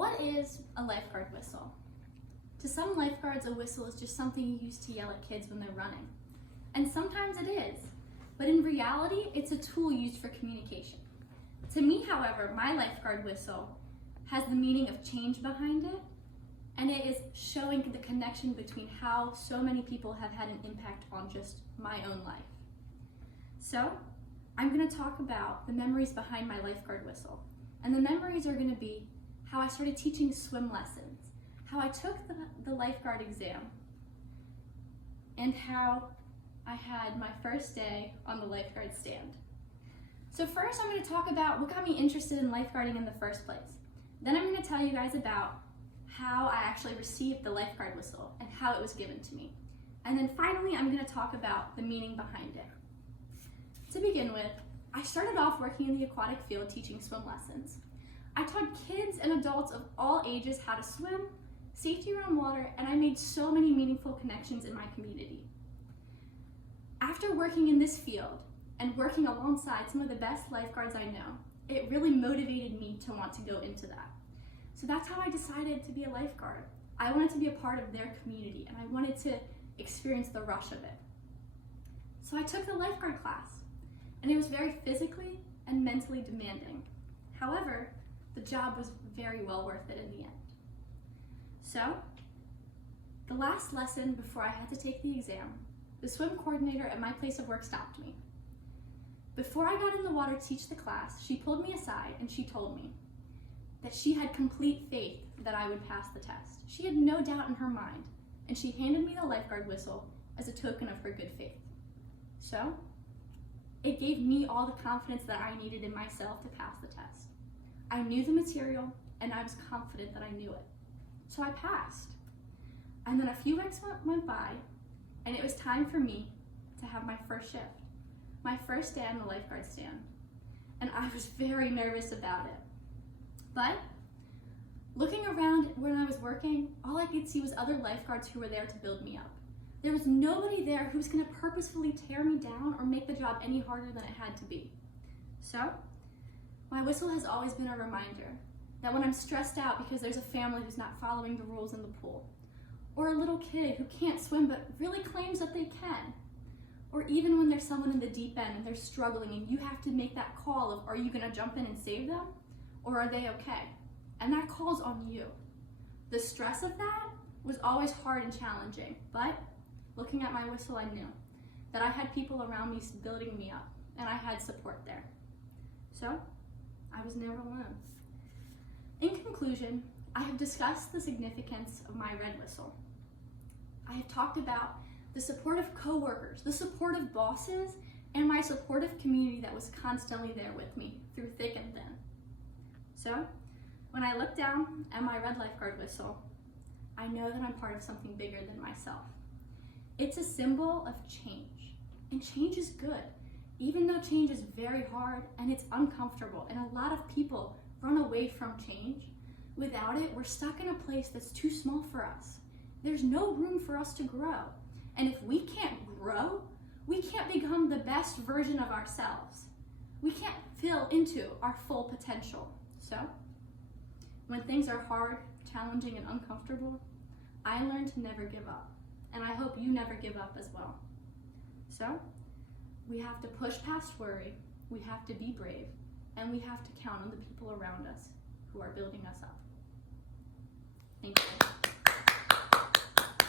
What is a lifeguard whistle? To some lifeguards, a whistle is just something you use to yell at kids when they're running. And sometimes it is, but in reality, it's a tool used for communication. To me, however, my lifeguard whistle has the meaning of change behind it, and it is showing the connection between how so many people have had an impact on just my own life. So, I'm going to talk about the memories behind my lifeguard whistle. And the memories are going to be how I started teaching swim lessons, how I took the lifeguard exam, and how I had my first day on the lifeguard stand. So first I'm going to talk about what got me interested in lifeguarding in the first place. Then I'm going to tell you guys about how I actually received the lifeguard whistle and how it was given to me. And then finally I'm going to talk about the meaning behind it. To begin with, I started off working in the aquatic field teaching swim lessons. I taught kids and adults of all ages how to swim, safety around water, and I made so many meaningful connections in my community. After working in this field and working alongside some of the best lifeguards I know, it really motivated me to want to go into that. So that's how I decided to be a lifeguard. I wanted to be a part of their community and I wanted to experience the rush of it. So I took the lifeguard class and it was very physically and mentally demanding. However, the job was very well worth it in the end. So, the last lesson before I had to take the exam, the swim coordinator at my place of work stopped me. Before I got in the water to teach the class, she pulled me aside and she told me that she had complete faith that I would pass the test. She had no doubt in her mind, and she handed me the lifeguard whistle as a token of her good faith. So, it gave me all the confidence that I needed in myself to pass the test. I knew the material, and I was confident that I knew it. So I passed. And then a few weeks went by, and it was time for me to have my first shift, my first day on the lifeguard stand. And I was very nervous about it. But looking around when I was working, all I could see was other lifeguards who were there to build me up. There was nobody there who was going to purposefully tear me down or make the job any harder than it had to be. So, my whistle has always been a reminder that when I'm stressed out because there's a family who's not following the rules in the pool, or a little kid who can't swim but really claims that they can, or even when there's someone in the deep end and they're struggling and you have to make that call of, are you going to jump in and save them, or are they okay? And that call's on you. The stress of that was always hard and challenging, but looking at my whistle, I knew that I had people around me building me up, and I had support there. So, I was never alone. In conclusion, I have discussed the significance of my red whistle. I have talked about the supportive coworkers, the supportive bosses, and my supportive community that was constantly there with me through thick and thin. So, when I look down at my red lifeguard whistle, I know that I'm part of something bigger than myself. It's a symbol of change, and change is good. Even though change is very hard and it's uncomfortable, and a lot of people run away from change, without it, we're stuck in a place that's too small for us. There's no room for us to grow. And if we can't grow, we can't become the best version of ourselves. We can't fill into our full potential. So, when things are hard, challenging, and uncomfortable, I learned to never give up. And I hope you never give up as well. So, we have to push past worry, we have to be brave, and we have to count on the people around us who are building us up.